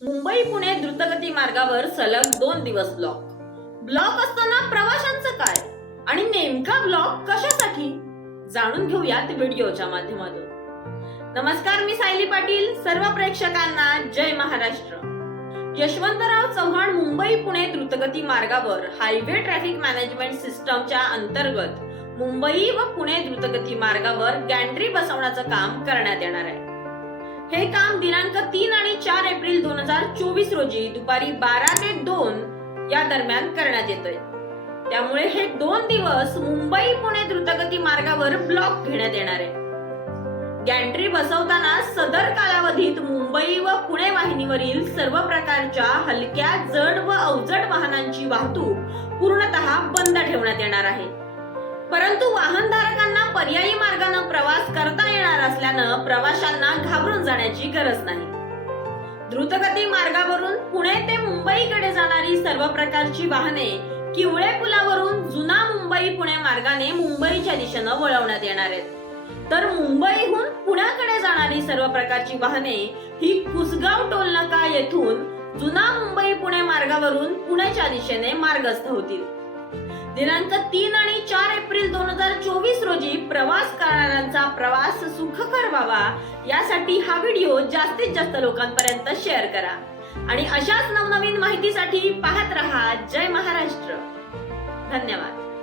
मुंबई पुणे द्रुतगती मार्गावर सलग दोन दिवस ब्लॉक ब्लॉक असताना प्रवाशांचं काय? आणि नेमका ब्लॉक कशासाठी? जाणून घेऊयात व्हिडिओच्या माध्यमातून. नमस्कार मी सायली पाटील सर्व प्रेक्षकांना जय महाराष्ट्र. यशवंतराव चव्हाण मुंबई पुणे द्रुतगती मार्गावर हायवे ट्रॅफिक मॅनेजमेंट सिस्टमच्या अंतर्गत मुंबई व पुणे द्रुतगती मार्गावर गॅन्ट्री बसवण्याचं काम करण्यात येणार आहे. हे काम दिनांक तीन आणि चार एप्रिल चोवीस रोजी दुपारी बारा ते दोन या दरम्यान करण्यात येतोय. त्यामुळे हे दोन दिवस मुंबई पुणे द्रुतगती मार्गावर ब्लॉक घेण्यात येणार आहे. गॅन्ट्री बसवताना सदर कालावधीत मुंबई व पुणे वाहिनीवरील सर्व प्रकारच्या हलक्या जड व अवजड वाहनांची वाहतूक पूर्णतः बंद ठेवण्यात येणार आहे. परंतु वाहनधारकांना पर्यायी मार्गाने प्रवास करता येणार असल्यानं प्रवाशांना घाबरून जाण्याची गरज नाही. द्रुतगती मार्गावरून पुणे ते मुंबईकडे जाणारी सर्व प्रकारची वाहने किवळे पुलावरून जुना मुंबई पुणे मार्गाने मुंबईच्या दिशेनं वळवण्यात येणार आहेत. तर मुंबईहून पुण्याकडे जाणारी सर्व प्रकारची वाहने ही कुसगाव टोलनाका येथून जुना मुंबई पुणे मार्गावरून पुण्याच्या दिशेने मार्गस्थ होतील. दिनांक तीन आणि चार प्रवास करणाऱ्यांचा प्रवास सुखकर व्हावा यासाठी हा व्हिडिओ जास्तीत जास्त लोकांपर्यंत शेअर करा. आणि अशाच नवनवीन माहितीसाठी पाहत रहा जय महाराष्ट्र. धन्यवाद.